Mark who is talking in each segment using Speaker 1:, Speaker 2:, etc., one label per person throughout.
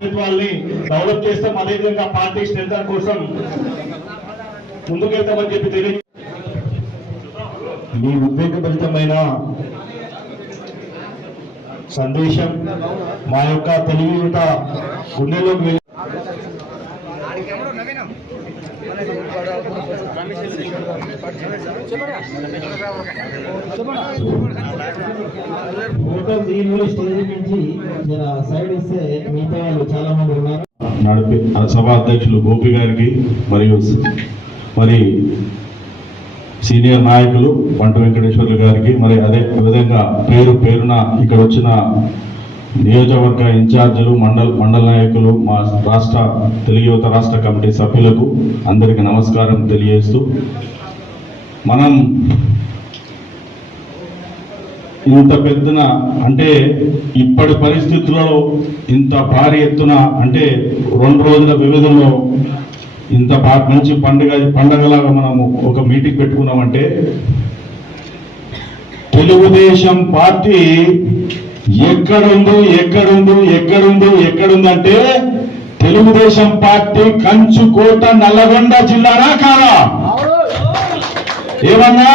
Speaker 1: వ్యక్తిత్వాల్ని develop చేస్తాం అదేవిధంగా party strength కోసం ముందుకెళ్తామని చెప్పి తెలియ మీ ఉద్వేగభరితమైన సందేశం మా యొక్క తెలివి యువత గుండెలోకి వెళ్ళి
Speaker 2: నడిపి సభ అధ్యక్షులు గోపి గారికి మరియు మరి సీనియర్ నాయకులు పంట వెంకటేశ్వర్లు గారికి మరి అదే విధంగా పేరు పేరున ఇక్కడ వచ్చిన నియోజకవర్గ ఇన్ఛార్జీలు మండల్ మండల నాయకులు మా రాష్ట్ర తెలుగు యువత రాష్ట్ర కమిటీ సభ్యులకు అందరికీ నమస్కారం తెలియజేస్తూ మనం ఇంత పెద్దన అంటే ఇప్పటి పరిస్థితులలో ఇంత భారీ ఎత్తున అంటే రెండు రోజుల వ్యవధిలో ఇంత మంచి పండుగ పండగలాగా మనము ఒక మీటింగ్ పెట్టుకున్నామంటే తెలుగుదేశం పార్టీ ఎక్కడుంది ఎక్కడుంది ఎక్కడుందో ఎక్కడుందంటే తెలుగుదేశం పార్టీ కంచుకోట నల్లగొండ జిల్లానా కాదా ఏమన్నా?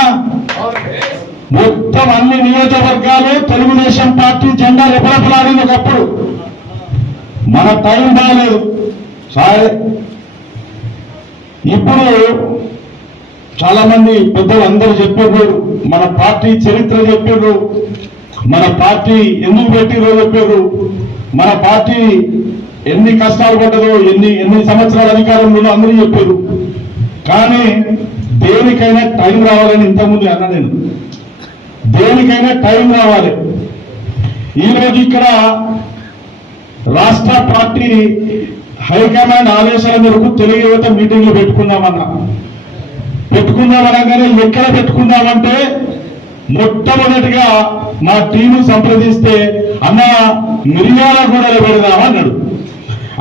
Speaker 2: మొత్తం అన్ని నియోజకవర్గాలు తెలుగుదేశం పార్టీ జెండా రెపరెపలాడింది ఒకప్పుడు. మన టైం బాగాలేదు సరే. ఇప్పుడు చాలా మంది పెద్దలు అందరూ చెప్పారు మన పార్టీ చరిత్ర చెప్పారు మన పార్టీ ఎందుకు పెట్టిరో చెప్పారు మన పార్టీ ఎన్ని కష్టాలు పడ్డదో ఎన్ని ఎన్ని సంవత్సరాల అధికారంలో అందరూ చెప్పారు కానీ దేనికైనా టైం రావాలని ఇంతకుముందు అన్నా నేను. దేనికైనా టైం రావాలి. ఈరోజు ఇక్కడ రాష్ట్ర పార్టీ హైకమాండ్ ఆదేశాల మేరకు తెలుగు యువత మీటింగ్లు పెట్టుకుందామన్నా పెట్టుకుందామనగానే ఎక్కడ పెట్టుకుందామంటే మొట్టమొదటిగా మా టీము సంప్రదిస్తే అన్న మిరియాల కూడా పెడదామన్నాడు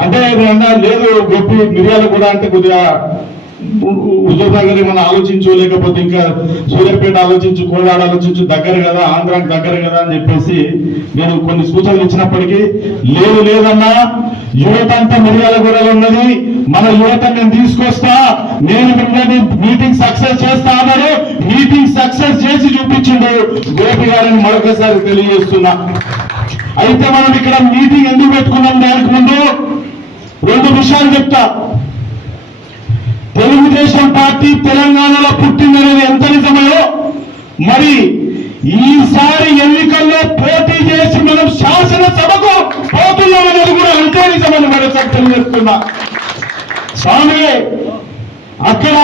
Speaker 2: అంటే అన్న అన్నా లేదు గొప్పి మిరియాల గూడ అంటే కొద్దిగా హుజూర్నగర్ ఏమన్నా ఆలోచించు లేకపోతే ఇంకా సూర్యాపేట ఆలోచించు కోలాడ ఆలోచించు దగ్గర కదా ఆంధ్రాకి దగ్గర కదా అని చెప్పేసి నేను కొన్ని సూచనలు ఇచ్చినప్పటికీ లేదు లేదన్నా యువత అంతా మిరియాలగూడలో ఉన్నది. మన యువత నేను తీసుకొస్తా. నేను మిమ్మల్ని మీటింగ్ సక్సెస్ చేస్తా అన్నారు మీటింగ్ సక్సెస్ చేసి చూపించిండు. గోపి గారిని మరొకసారి తెలియజేస్తున్నా. అయితే మనం ఇక్కడ మీటింగ్ ఎందుకు పెట్టుకున్నాం దానికి ముందు? రెండు విషయాలు చెప్తా. తెలుగుదేశం పార్టీ తెలంగాణలో పుట్టిందనేది ఎంత నిజమో మరి ఈసారి ఎన్నికల్లో పోటీ చేసి మనం శాసనసభకు పోతున్నామనేది కూడా అంతే నిజమని మరోసారి తెలియజేస్తున్నా. స్వామి అక్కడ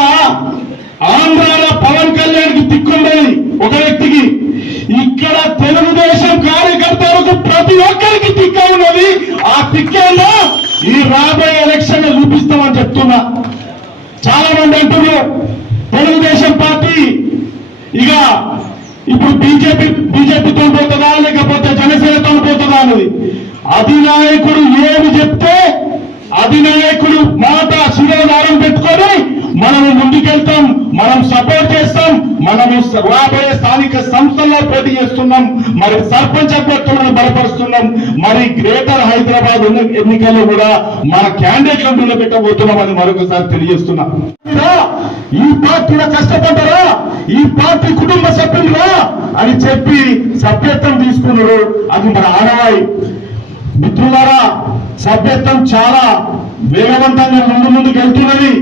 Speaker 2: ఆంధ్రాలో పవన్ కళ్యాణ్కి దిక్కుండేది ఒక వ్యక్తికి. ఇక్కడ తెలుగుదేశం కార్యకర్తలకు ప్రతి ఒక్కరికి తిక్క ఉన్నది ఆ తిక్కేలో ఈ రాబోయే ఎలక్షన్ చూపిస్తామని చెప్తున్నా. చాలా మంది అంటున్నారు తెలుగుదేశం పార్టీ ఇక ఇప్పుడు బీజేపీ బీజేపీతో పోతుందా లేకపోతే జనసేనతో పోతుందా అన్నది. అధినాయకుడు ఏమి చెప్తే అధినాయకుడు మాట శిరోధారం పెట్టుకొని మనము ముందుకెళ్తాం మనం సపోర్ట్ చేస్తాం మనము రాబోయే స్థానిక సంస్థల్లో పోటీ చేస్తున్నాం మరి సర్పంచ్ అభ్యర్థులను బలపరుస్తున్నాం మరి గ్రేటర్ హైదరాబాద్ ఎన్నికల్లో కూడా మన క్యాండిడేట్లను నిలబెట్టబోతున్నామని మరొకసారి తెలియజేస్తున్నా. ఈ పార్టీలో కష్టపడ్డారా? ఈ పార్టీ కుటుంబ సభ్యులురా? అని చెప్పి సభ్యత్వం తీసుకున్నారు. అది మన ఆడవాయి. మిత్రులారా సభ్యత్వం చాలా వేగవంతంగా ముందు ముందుకు వెళ్తున్నది.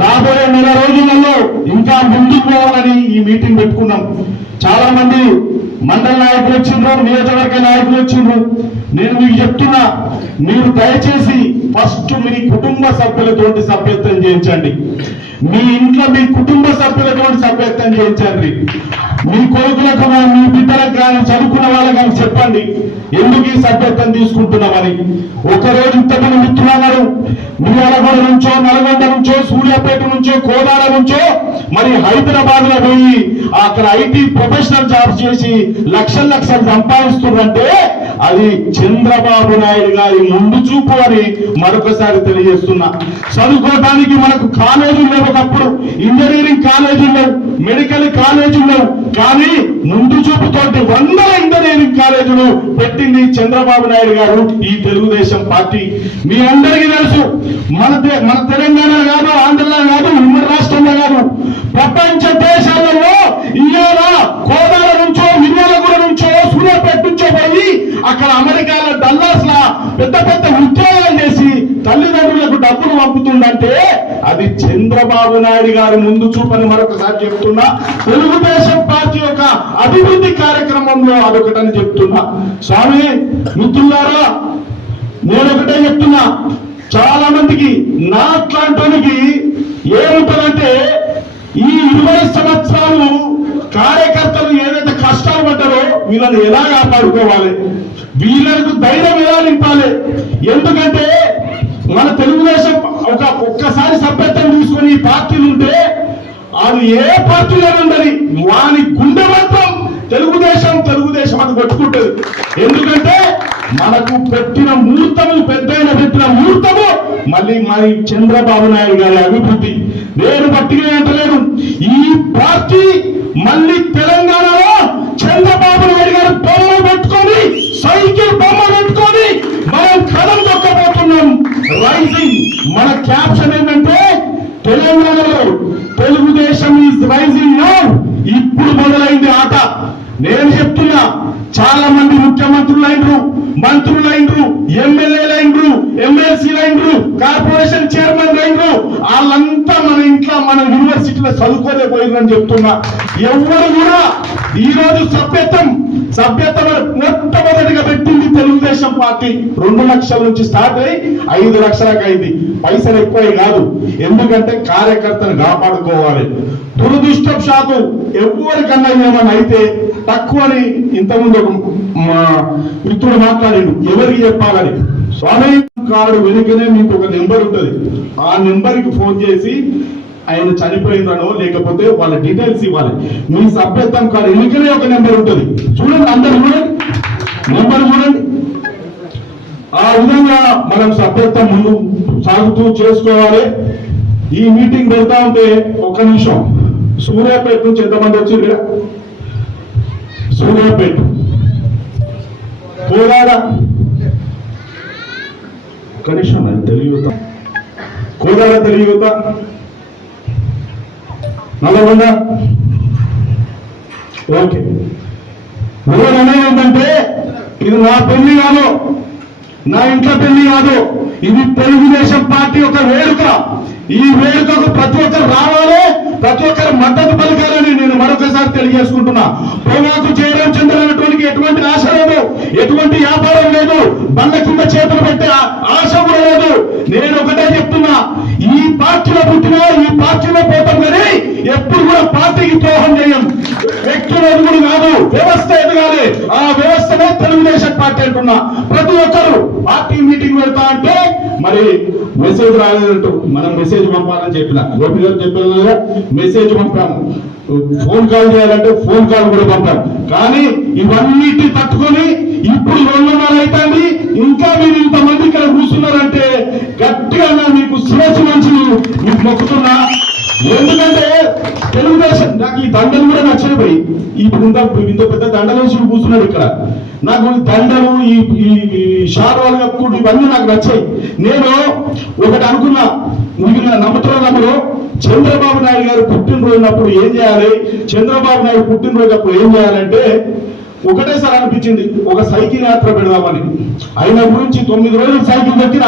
Speaker 2: రాబోయే నెల రోజులలో ఇంకా ముందుకు పోవాలని ఈ మీటింగ్ పెట్టుకున్నాం. చాలా మంది మండల నాయకులు వచ్చిండ్రు నియోజకవర్గ నాయకులు వచ్చిండ్రు. నేను మీకు చెప్తున్నా మీరు దయచేసి ఫస్ట్ మీ కుటుంబ సభ్యులతోటి సభ్యత్వం చేయించండి. మీ ఇంట్లో మీ కుటుంబ సభ్యులతోటి సభ్యత్వం చేయించండి. మీ కొడుకులకు కానీ, మీ బిడ్డలకు కానీ చదువుకున్న వాళ్ళకి కానీ చెప్పండి. ఎందుకు ఈ సభ్యత్వం తీసుకుంటున్నామని? ఒక రోజు ఇంతమంది మిత్రులన్నారు మిర్యాలగూడ నుంచో నల్గొండ నుంచో సూర్యాపేట నుంచో కోదాడ నుంచో మరి హైదరాబాద్లో పోయి అక్కడ ఐటీ ప్రొఫెషనల్ జాబ్స్ చేసి లక్షల లక్షలు సంపాదిస్తుందంటే అది చంద్రబాబు నాయుడు గారి ముందు చూపు అని మరొకసారి తెలియజేస్తున్నా. చదువుకోవడానికి మనకు కాలేజీలు లేవు ఒకప్పుడు. ఇంజనీరింగ్ కాలేజీలు లేవు మెడికల్ కాలేజీలు లేవు. కానీ ముందు చూపుతోటి వందల ఇంజనీరింగ్ కాలేజీలు పెట్టింది చంద్రబాబు నాయుడు గారు ఈ తెలుగుదేశం పార్టీ. మీ అందరికీ తెలుసు మన దే- మన తెలంగాణ కాదు ఆంధ్రలో కాదు ఉమ్మడి రాష్ట్రంలో కాదు. ప్రపంచ దేశాలలో ఇవాళ అక్కడ అమెరికాలో డల్లాస్ లా పెద్ద పెద్ద ఉద్యోగాలు చేసి తల్లిదండ్రులకు డబ్బులు పంపుతుందంటే అది చంద్రబాబు నాయుడు గారి ముందు చూపని మరొకసారి చెప్తున్నా. తెలుగుదేశం పార్టీ యొక్క అభివృద్ధి కార్యక్రమంలో అదొకటని చెప్తున్నా. స్వామి మిత్రులారా నేను ఒకటే చెప్తున్నా. చాలా మందికి నాట్లాంటి ఏముంటుందంటే ఈ ఇరవై సంవత్సరాలు కార్య వీళ్ళని ఎలా కాపాడుకోవాలి? వీళ్ళకు ధైర్యం ఎలా నింపాలి? ఎందుకంటే మన తెలుగుదేశం ఒక ఒక్కసారి సభ్యత్వం తీసుకుని పార్టీలు ఉంటే అది ఏ పార్టీలో ఉండని వాని గుండె మాత్రం తెలుగుదేశం తెలుగుదేశం అని కొట్టుకుంటుంది. ఎందుకంటే మనకు పెట్టిన ముహూర్తము పెద్దయిన పెట్టిన ముహూర్తము మళ్ళీ మరి చంద్రబాబు నాయుడు గారి అభివృద్ధి. నేను బట్టిగా అంటలేను. ఈ పార్టీ మళ్ళీ తెలంగాణ చంద్రబాబు నాయుడు గారు బొమ్మ పెట్టుకొని సైకిల్ బొమ్మ పెట్టుకొని మనం కథం దొక్కబోతున్నాం రైజింగ్ మన క్యాప్షన్ ఏంటంటే తెలంగాణలో తెలుగుదేశం ఈజ్ రైజింగ్ నౌ ఇప్పుడు మొదలైంది ఆట నేను చెప్తున్నా చాలా మంది ముఖ్యమంత్రులు అయినరు మంత్రులు అయినరు ఎమ్మెల్యేలు అయినరు ఎమ్మెల్సీలు అయినరు కార్పొరేషన్ చైర్మన్ అయినరు వాళ్ళంతా మన ఇంట్లో మన యూనివర్సిటీలో పోయిందని చెప్తున్నా. ఎవరు కూడా ఈ రోజు సభ్యత్వం సభ్యత్వం మొట్టమొదటిగా పెట్టింది తెలుగుదేశం పార్టీ. రెండు లక్షల నుంచి స్టార్ట్ అయ్యి ఐదు లక్షలకు అయింది. పైసలు ఎక్కువ కాదు. ఎందుకంటే కార్యకర్తను కాపాడుకోవాలి. దురదృష్టం శాతం ఎవరికన్నా ఏమన్నా అయితే తక్కువని ఇంతకుముందు ఒక మా మిత్రుడు మాట్లాడాడు. ఎవరికి చెప్పాలని? స్వామి కార్డు వెనుకనే మీకు ఒక నెంబర్ ఉంటుంది. ఆ నెంబర్కి ఫోన్ చేసి ఆయన చనిపోయిందనో లేకపోతే వాళ్ళ డీటెయిల్స్ ఇవ్వాలి. మీ సభ్యత్వం కార్డు వెనుకనే ఒక నెంబర్ ఉంటుంది. చూడండి అందరు చూడండి. నెంబర్ చూడండి. ఆ విధంగా మనం సభ్యత్వం ముందు సాగుతూ చేసుకోవాలి. ఈ మీటింగ్ పెడతా ఉంటే ఒక నిమిషం. సూర్యాపేట నుంచి ఎంతమంది వచ్చింది సూర్యాపేట. కోదాడ కనీసం తెలియత కోదాడ తెలియత నల్లగొండ? ఓకే. ఎవరు అనేది ఏంటంటే ఇది నా పెళ్ళి కాదు. నా ఇంట్లో పెళ్ళి కాదు. ఇది తెలుగుదేశం పార్టీ ఒక వేడుక. ఈ వేడుకకు ప్రతి ఒక్కరు రావాలి ప్రతి ఒక్కరు మద్దతు పలకాలని నేను మరొకసారి తెలియజేసుకుంటున్నా. పొగాకు చేయడం చెందినటువంటి ఎటువంటి ఆశ లేదు. ఎటువంటి వ్యాపారం లేదు. బండ కింద చేతులు పెట్టే ఆశ కూడా లేదు. నేను ఒకటే చెప్తున్నా. ఈ పార్టీలో పుట్టినా కూడా ద్రోహం చేయం. వ్యక్తులు ఎదుగుడు కాదు వ్యవస్థ ఎదగాలి. ఆ వ్యవస్థనే తెలుగుదేశం పార్టీ అంటున్నా. ప్రతి ఒక్కరు పార్టీ మీటింగ్ పెడతా అంటే మరి మెసేజ్ రాలేదంటూ మనం మెసేజ్ పంపాలని చెప్పిన. గోపి గారు చెప్పారు మెసేజ్ పంపాము. ఫోన్ కాల్ చేయాలంటే ఫోన్ కాల్ కూడా పంపాం. కానీ ఇవన్నిటి తట్టుకొని ఇప్పుడు రెండున్నర అవుతుంది ఇంకా మీరు ఇంతమంది ఇక్కడ కూర్చున్నారంటే గట్టిగా మీకు శిరస్సు మీకు మొక్కుతున్నా. ఎందుకంటే తెలుగుదేశం నాకు ఈ దండలు కూడా నచ్చాయి పోయి ఇప్పుడు ఇంత ఇంత పెద్ద దండలు వేసి కూర్చున్నాడు ఇక్కడ. నాకు ఈ దండలు ఈ ఈ ఈ షార్వాలు కప్పుకుంటూ ఇవన్నీ నాకు నచ్చాయి. నేను ఒకటి అనుకున్నా మీకు నమ్ముతున్నప్పుడు చంద్రబాబు నాయుడు గారు పుట్టినరోజునప్పుడు ఏం చేయాలి? చంద్రబాబు నాయుడు పుట్టినరోజునప్పుడు ఏం చేయాలంటే ఒకటేసారి అనిపించింది ఒక సైకిల్ యాత్ర పెడదామని. ఆయన గురించి తొమ్మిది రోజులు సైకిల్ పెట్టిన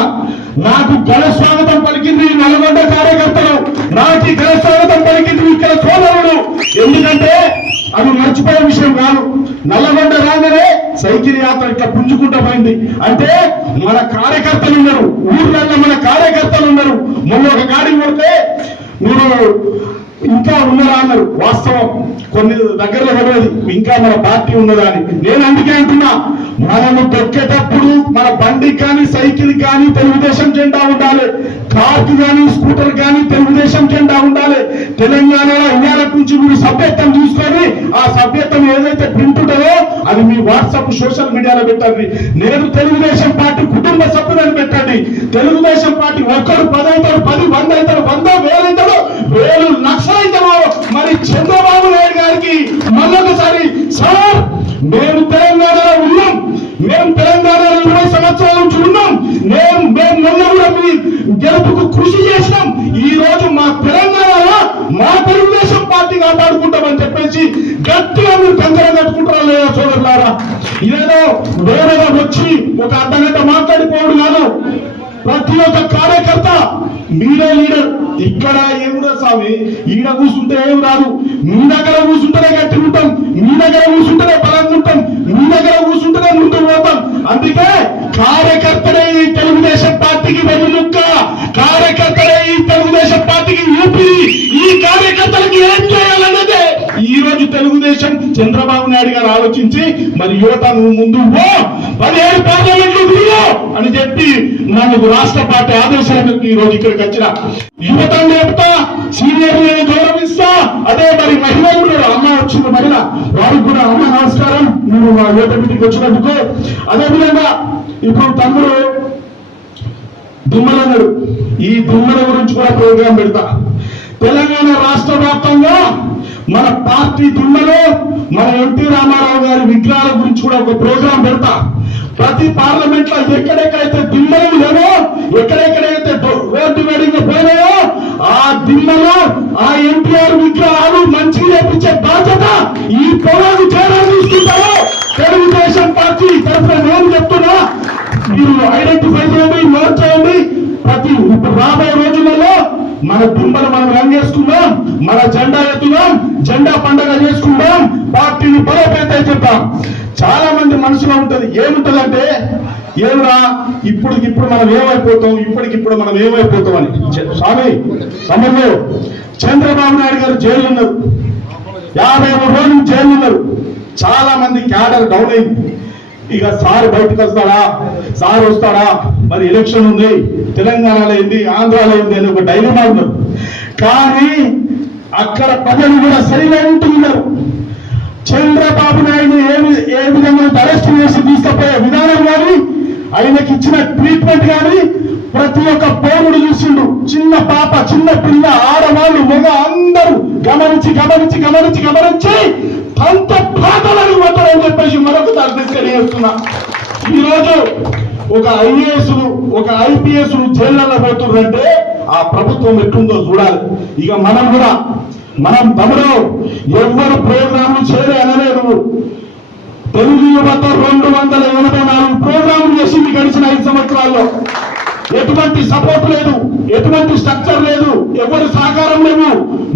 Speaker 2: నాకు ఘన స్వాగతం రాకి నాకు ఈ పలికింది ఇక్కడ సోదరుడు. ఎందుకంటే అది మర్చిపోయే విషయం కాదు. నల్లగొండ రాగానే సైకిల్ యాత్ర ఇట్లా పుంజుకుంటూ పోయింది. అంటే మన కార్యకర్తలు ఉన్నారు. ఊర్లలో మన కార్యకర్తలు ఉన్నారు. మొన్న ఒక గాడి కొడితే మీరు ఇంకా ఉన్నారా అన్నారు. వాస్తవం. కొన్ని దగ్గరలో తెలియదు ఇంకా మన పార్టీ ఉన్నదా అని. నేను అందుకే అంటున్నా. మనము తొక్కేటప్పుడు మన బండి కానీ సైకిల్ కానీ తెలుగుదేశం జెండా ఉండాలి. కార్కు కానీ స్కూటర్ కానీ తెలుగుదేశం జెండా ఉండాలి. తెలంగాణలో ఇవాళ నుంచి మీరు సభ్యత్వం చూసుకొని ఆ సభ్యత్వం ఏదైతే ప్రింట్ ఉంటుందో అది మీ వాట్సాప్ సోషల్ మీడియాలో పెట్టండి. నేను తెలుగుదేశం పార్టీ కుటుంబ సభ్యులను పెట్టండి. తెలుగుదేశం పార్టీ ఒక్కడు పది అవుతాడు పది వంద అవుతాడు వంద వేలు అవుతాడు వేలు లక్షలు అవుతాడు మరి చంద్రబాబు నాయుడు గారికి మళ్ళొకసారి సార్ మేము తెలంగాణలో ఉన్నాం. మేము తెలంగాణలో ఇరవై సంవత్సరాల నుంచి ఉన్నాం మేము మేము మొన్న కూడా మీ గెలుపుకు కృషి చేసినాం. ఈ రోజు మా తెలంగాణలో మా తెలుగుదేశం పార్టీ కాపాడుకుంటామని చెప్పేసి గట్టిగా మీరు కంకర కట్టుకుంటారా లేదా సోదరులారా? ఇదేదో వేరేగా వచ్చి ఒక అర్ధ గంట మాట్లాడిపోవడం కాదు. ప్రతి ఒక్క కార్యకర్త మీరే లీడర్ ఇక్కడ ఏమురా స్వామి? ఈడ కూర్చుంటే ఏం రాదు. మీ దగ్గర కూర్చుంటేనే గట్టి ఉంటాం. మీ దగ్గర కూర్చుంటేనే బలంగా ఉంటాం. మీ దగ్గర కూర్చుంటేనే ముందు పోతాం. అందుకే కార్యకర్తలే ఈ తెలుగుదేశం పార్టీకి వెన్నుముక్క. కార్యకర్తలే ఈ తెలుగుదేశం పార్టీకి ఊపిరి ఈ కార్యకర్తలకి ఏం చేయాలన్నదే ఈ రోజు తెలుగుదేశం చంద్రబాబు నాయుడు గారు ఆలోచించి మరి యువత నువ్వు ముందు పో. పదిహేడు పార్లమెంట్లు దిగు అని చెప్పి నన్ను రాష్ట్ర పార్టీ ఆదేశాల మేరకు ఈ రోజు ఇక్కడికి వచ్చిన యువతను చెప్తా సీనియర్లను గౌరవిస్తా అదే మరి మహిళలు కూడా అమ్మ వచ్చింది మహిళ వారికి కూడా అమ్మ నమస్కారం నువ్వు మా యువత మీటింగ్ వచ్చినందుకు. అదే విధంగా ఇప్పుడు తమ్ముడు దుమ్మలన్నాడు ఈ దుమ్మల గురించి కూడా ప్రోగ్రాం పెడతా. తెలంగాణ రాష్ట్ర వ్యాప్తంగా మన పార్టీ దుమ్మలో మన ఎన్టీ రామారావు గారి విగ్రహాల గురించి కూడా ఒక ప్రోగ్రాం పెడతా. ప్రతి పార్లమెంట్లో ఎక్కడెక్కడైతే దిమ్మలు లేవో ఎక్కడెక్కడైతే డో- రోడ్డు వెడింగ్ పోయినాయో ఆ దిమ్మలు ఆ ఎన్టీఆర్ విగ్రహాలు మంచి చేపించే బాధ్యత ఈ పొలాలు చేయడం చూసుకుంటారో తెలుగుదేశం పార్టీ తరఫున నేను చెప్తున్నా. మీరు ఐడెంటిఫై చేయండి నోట్ చేయండి. ప్రతి రాబోయే మన దింబలు మనం రంగేసుకుందాం మన జెండా ఎత్తుదాం జెండా పండగ చేసుకుందాం పార్టీని బలోపేత చెప్తాం చాలా మంది మనసులో ఉంటది ఏముంటదంటే ఏమిరా ఇప్పటికి ఇప్పుడు మనం ఏమైపోతాం ఇప్పటికిప్పుడు మనం ఏమైపోతాం అని. స్వామి తమ్ముళ్ళు చంద్రబాబు నాయుడు గారు జైలు ఉన్నారు యాభై మూడు రోజులు జైలు ఉన్నారు చాలా మంది క్యాడర్ డౌన్ అయింది. ఇక సార్ బయటకు వస్తాడా? సార్ వస్తాడా? మరి ఎలక్షన్ ఉంది. తెలంగాణలో ఏంది? ఆంధ్రాలో ఏంది? అని ఒక డైలమా ఉన్నారు కానీ అక్కడ ప్రజలు కూడా సైలెంట్ ఉన్నారు చంద్రబాబు నాయుడు ఏ ఏ విధంగా అరెస్ట్ చేసి తీసుకుపోయే విధానం కానీ ఆయనకి ఇచ్చిన ట్రీట్మెంట్ కానీ ప్రతి ఒక్క పౌరుడు చూసిండు చిన్న పాప చిన్న పిల్ల ఆడవాళ్ళు మగ అందరూ గమనించి గమనించి గమనించి గమనించి అంత పాతలను కొట్టారని చెప్పేసి మరొకసారి తెలియజేస్తున్నా ఈరోజు ఒక ఐఏఎస్ ఒక ఐపీఎస్ జైళ్ళలో పోతున్నారంటే ఆ ప్రభుత్వం ఎట్లుందో చూడాలి. ఇక మనం కూడా మనం తమలో ఎవరు ప్రోగ్రాములు చేయలే అనలేదు తెలుగు యువత రెండు వందల ఎనభై నాలుగు ప్రోగ్రాములు చేసింది గడిచిన ఐదు సంవత్సరాల్లో. ఎటువంటి సపోర్ట్ లేదు ఎటువంటి స్ట్రక్చర్ లేదు ఎవరి సహకారం లేవు.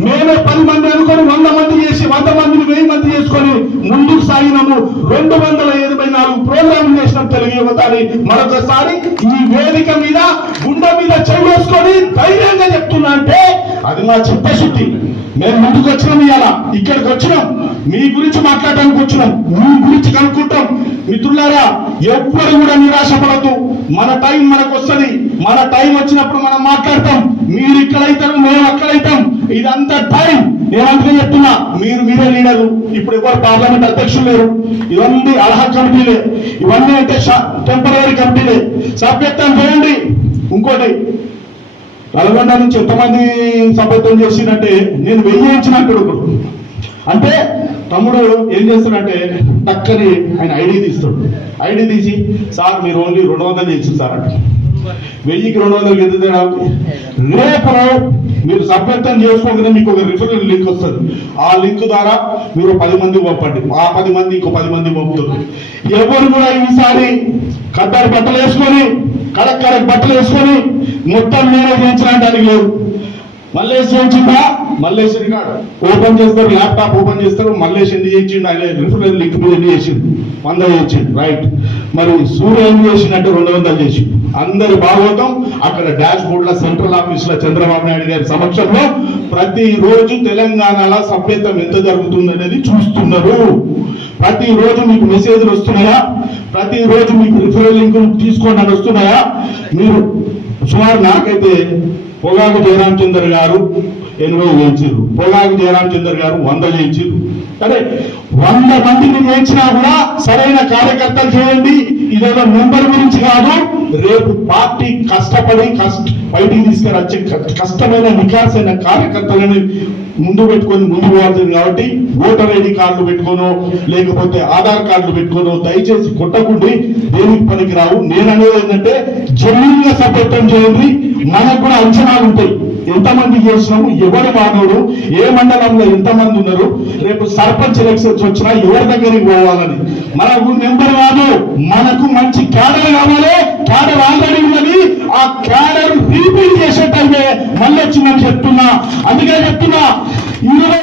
Speaker 2: మేమే పది మంది అనుకొని వంద మంది చేసి వంద మందిని వెయ్యి మంది చేసుకొని ముందుకు సాగినాము. రెండు వందల ఎనభై నాలుగు ప్రోగ్రాములు చేసినాం తెలుగు యువతని మరొకసారి ఈ వేదిక మీద గుండె మీద చెయ్యేసుకొని ధైర్యంగా చెప్తున్నా అంటే అది మా చిత్తశుద్ధి. మేము ముందుకు వచ్చినాం ఇవాళ ఇక్కడికి వచ్చినాం. మీ గురించి మాట్లాడడానికి వచ్చినాం. మీ గురించి కనుక్కుంటాం. మిత్రులారా ఎవ్వరు కూడా నిరాశపడద్దు. మన టైం మనకు వస్తుంది. మన టైం వచ్చినప్పుడు మనం మాట్లాడతాం. మీరు ఇక్కడైతారు మేము అక్కడైతాం ఇదంతా టైం. నేను చెప్తున్నా మీరు మీరే లీడరు. ఇప్పుడు ఎవరు పార్లమెంట్ అధ్యక్షులు లేరు. ఇవన్నీ అర్హ కమిటీలే. ఇవన్నీ అంటే టెంపరీ కమిటీలే సభ్యత్వం చేయండి. ఇంకోటి నల్గొండ నుంచి ఎంతమంది సభ్యత్వం చేసిందంటే నేను వెయ్యి ఇచ్చిన కొడుకు. అంటే తమ్ముడు ఏం చేస్తాడంటే టక్కని ఆయన ఐడి తీస్తాడు. ఐడి తీసి సార్ మీరు ఓన్లీ రెండు వందలు చేసి సార్ అంటే వెయ్యికి రెండు వందలకి ఎంత తేడా? రేపు మీరు సభ్యత్వం చేసుకోగానే మీకు ఒక రిఫరల్ లింక్ వస్తుంది. ఆ లింక్ ద్వారా మీరు పది మంది పంపండి ఆ పది మంది ఇంకో పది మంది పంపుతారు ఎవరు కూడా ఈసారి కట్టారు బట్టలు వేసుకొని కడక్ కడక్ బట్టలు వేసుకొని మొత్తం నేనే చేయించడానికి లేదు. మల్లేష్ చేయించిందా? మల్లేష్ రికార్డ్ ఓపెన్ చేస్తారు ల్యాప్టాప్ ఓపెన్ చేస్తారు మల్లేష్ ఎన్ని చేయించిండు? ఆయన రిఫరెన్స్ లింక్ మీద ఎన్ని చేసిండు? వంద చేసిండు రైట్. మరి సూర్య ఎన్ని చేసిందంటే రెండు వందలు చేసిండు. అందరి భాగవతం అక్కడ డాష్ బోర్డ్లో సెంట్రల్ ఆఫీస్లో చంద్రబాబు నాయుడు గారి సమక్షంలో ప్రతిరోజు తెలంగాణలో సభ్యత్వం ఎంత జరుగుతుంది అనేది చూస్తున్నారు. ప్రతిరోజు మీకు మెసేజ్లు వస్తున్నాయా? ప్రతిరోజు మీకు రిఫరల్ లింకులు తీసుకోండి అని వస్తున్నాయా? మీరు సుమారు నాకైతే పొగాకు జయరామచందర్ గారు ఎనభై చేయించారు పొగాకు జయరామచందర్ గారు వంద చేయించారు సరే వంద మందిని వేయించినా కూడా సరైన కార్యకర్తలు చేయండి. ఇదేదో మెంబర్ గురించి కాదు. రేపు పార్టీ కష్టపడి కష్ట బయటికి తీసుకురచ్చే కష్టమైన నికాసైన కార్యకర్తలను ముందు పెట్టుకొని ముందు పోతుంది కాబట్టి ఓటర్ ఐడి కార్డులు పెట్టుకోనో లేకపోతే ఆధార్ కార్డులు పెట్టుకోనో దయచేసి కొట్టకుండి. దేనికి పనికిరావు? నేను అనేది ఏంటంటే జెన్యున్ సపోర్టం సభ్యత్వం చేయండి. మనకు కూడా అంచనాలు ఉంటాయి. ఎంతమంది చేసినాము? ఎవరు మానవుడు? ఏ మండలంలో ఎంతమంది ఉన్నారు? రేపు సర్పంచ్ ఎలక్షన్స్ వచ్చినా ఎవరి దగ్గరికి పోవాలని? మనకు నెంబర్ కాదు మనకు మంచి క్యాడర్ కావాలి. క్యాడర్ ఆల్రెడీ ఉన్నది. ఆ క్యాడర్ రీబిల్డ్ చేసే మళ్ళీ వచ్చిందని చెప్తున్నా. అందుకే చెప్తున్నా. ఇరవై